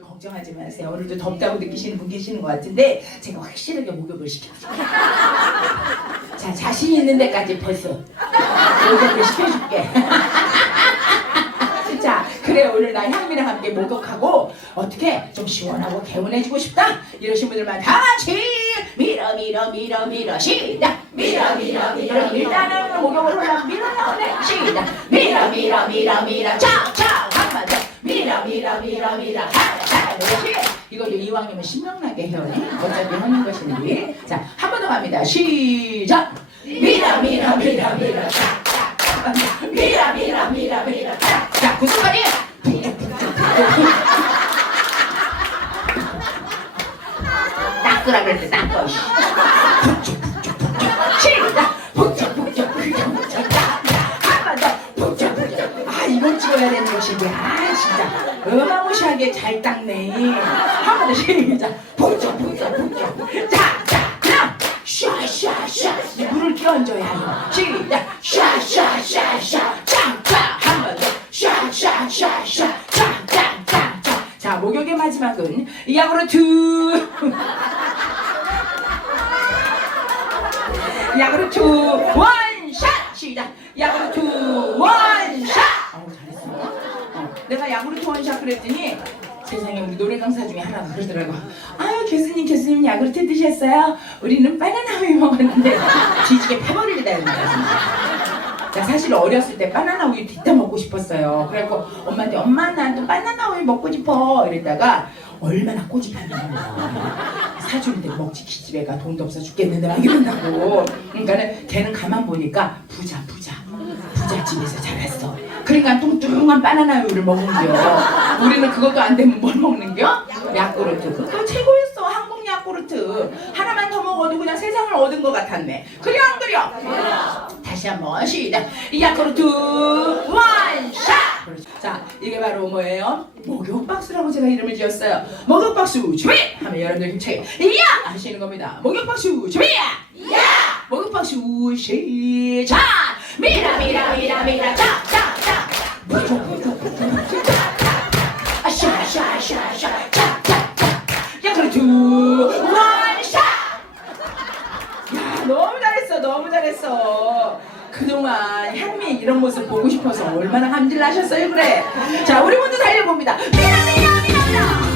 걱정하지 마세요. 오늘도 덥다고 느끼시는 분 계시는 것 같은데 제가 확실하게 목욕을 시켜줄게요. 자, 자신 있는 데까지 벌써 목욕을 시켜줄게. 자, 그래 오늘 나 향미랑 함께 목욕하고 어떻게 좀 시원하고 개운해지고 싶다? 이러신 분들만 다 같이 밀어 밀어 밀어 밀어. 시작. 밀어 밀어 밀어. 일단은 목욕을 올라 밀어 나오네 시작. 밀어 밀어 밀어 밀어. 쫙쫙 한번 더. 밀어 밀어 밀어 밀어. 하자 이렇게 이것도 이왕이면 신명나게 해요. 어차피 하는 것이니. 자 한 번 더 갑니다. 시작! 밀어 밀어 밀어 밀어 쫙쫙 밀어 밀어 밀어 밀어 자, 그 순간에 닦으라 그랬대 닦어 씨. 시작 북적 북적 북적북적 한번 찍어야 되는 것인데 아 진짜. 어마무시하게 잘 닦네. 한 번 더 시작 북적북적 북적 자자 그냥 샤샤샤. 물을 끼얹어야 해요. 시작. 샤 샤 샤 샤. 짱 짱 한번 더 샤 샤 샤 샤. 짱 짱 짱 짱 자 목욕의 마지막은 야구르트 야구르트 원샷. 시작. 야구르트 원샷 어우 잘했어 어, 내가 야구르트 원샷 그랬더니 세상에 우리 노래 강사 중에 하나가 그러더라고. 아유 교수님 교수님 야구르트 드셨어요? 우리는 바나나 우유 먹었는데 뒤지게 패버리다 이런 거야 나 사실 어렸을 때 바나나 우유 뒤따 먹고 싶었어요. 그래갖고 엄마한테 엄마 난또 바나나 우유 먹고 싶어. 이랬다가 얼마나 꼬집혔냐고 사주는데 먹지 기집애가 돈도 없어 죽겠는데 막 이런다고. 그러니까 는 걔는 가만 보니까 부자 부자 부잣집에서 자랐어. 그러니까 뚱뚱한 바나나 우유를 먹는겨. 우리는 그것도 안 되면 뭘 먹는겨? 야쿠르트. 그거 최고였어. 한국 야쿠르트. 하나만 더 먹어도 그냥 세상을 얻은 것 같았네. 그래 안 그려? 다시 한번 시작. 야쿠르트. 원샷. 자 이게 바로 뭐예요? 목욕박수라고 제가 이름을 지었어요. 목욕박수 준비! 하면 여러분들 힘차게 야! 하시는 겁니다. 목욕박수 준비! 야! 목욕박수 시작 미라 미라 미라 미라 자자자. 아샤샤샤샤. 자자자 야쿠르트 원샷 야 너무 잘했어 너무 잘했어. 그동안 향미 이런 모습 보고 싶어서 얼마나 감질 나셨어요 그래? 자 우리 모두 달려봅니다. 미라